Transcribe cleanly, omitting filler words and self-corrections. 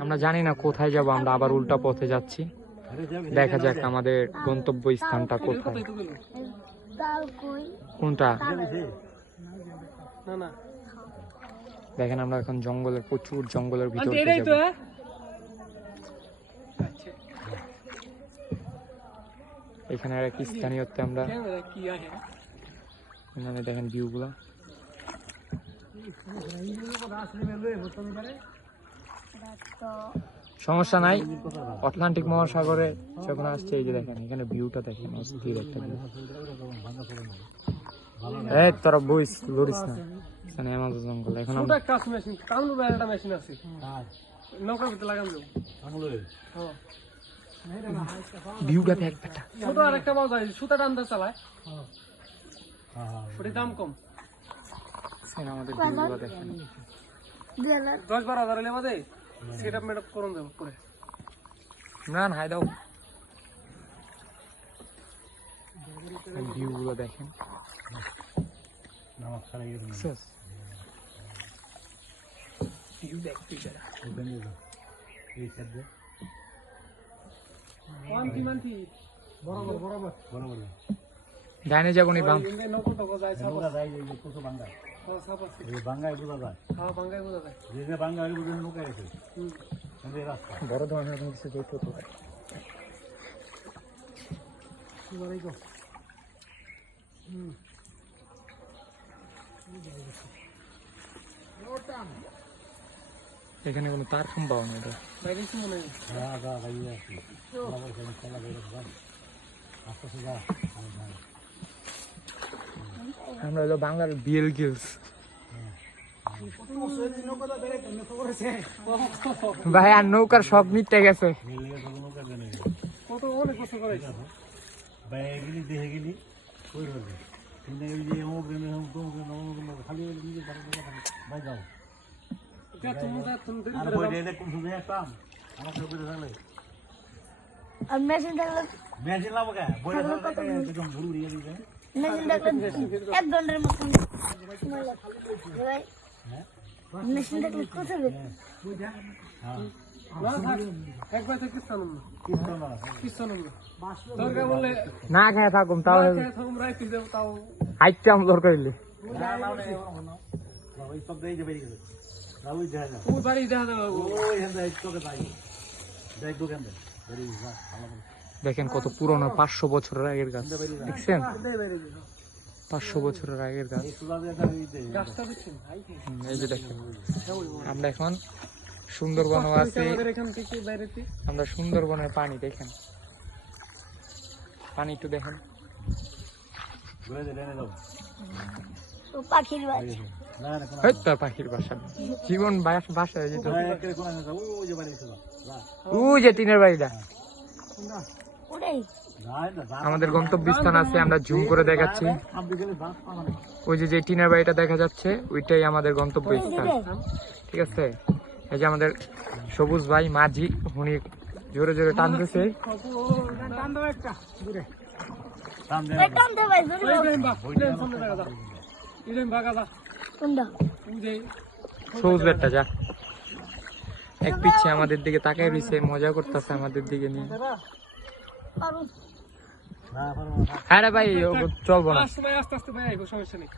আমরা জানি না কোথায় যাব, আমরা আবার উল্টা পথে যাচ্ছি। দেখা যাক আমাদের গন্তব্য স্থানটা কোথায়। কোনটা দেখেন, আমরা এখন জঙ্গলের, প্রচুর জঙ্গলের ভিতরে যাব। এখানে আর কি স্থানীয়তে আমরা মানে দেখেন ভিউগুলো। সমস্যা নাই, আটলান্টিক মহাসাগরে যখন আসছে, এই যে দেখেন এখানে ভিউটা দেখেন, অস্থির একটা ভিউ। এই তোরা বইস লড়িস না, এখানে আমাজন জঙ্গল। এখন আমরা ভিউটা দেখ বেটা, ছোট আরেকটা মাছ আছে, সুতা টানতে চালায়, ওটার দাম কম। আমাদের ভিউগুলো দেখেন, 10-12 হাজার লেবা দেয়, সেট আপ মেট করুন দেবো পরে। ইমরান হাই দাও, ভিউগুলো দেখেন। ভিউ দেখ তুই যারা ডাইনে যাবো নি বাম। বড় ধরনের কিছু দেখতে তো এখানে কোনো তার খাম্বাও নেই। আমরা হলো বাংলার বিএল গিলস। ভাই আর নৌকার সব মিটে গেছে। না খায় থাকুম তাও হাইটটা আমার দরকার হইলে দেখেন কত পুরনো, 500 বছরের আগের গাছ দেখছেন, 500 বছরের আগের গাছ। এই যে দেখেন, আমরা এখন সুন্দরবনও আছি, আমরা সুন্দরবনের পানি দেখেন, পানি একটু দেখেন। পাখির বাসা জীবন বাসা, ওই যে টিনের বাড়িটা। আমাদের গন্তব্যস্থান আছে, আমরা জুম করে দেখাচ্ছি। ওই যে টিনের বাড়িটা দেখা যাচ্ছে, ওইটাই আমাদের গন্তব্যস্থান। ঠিক আছে, এই যে আমাদের সবুজ ভাই মাঝি, উনি জোরে জোরে টানতেছে। সবুজ ব্যাটটা যা এক পিচ্ছে আমাদের দিকে তাকায় রয়েছে, মজা করতেছে আমাদের দিকে নিয়ে। হ্যাঁ রে ভাই, চলবো না, আস্তে আস্তে ভাই, সমস্যা নেই।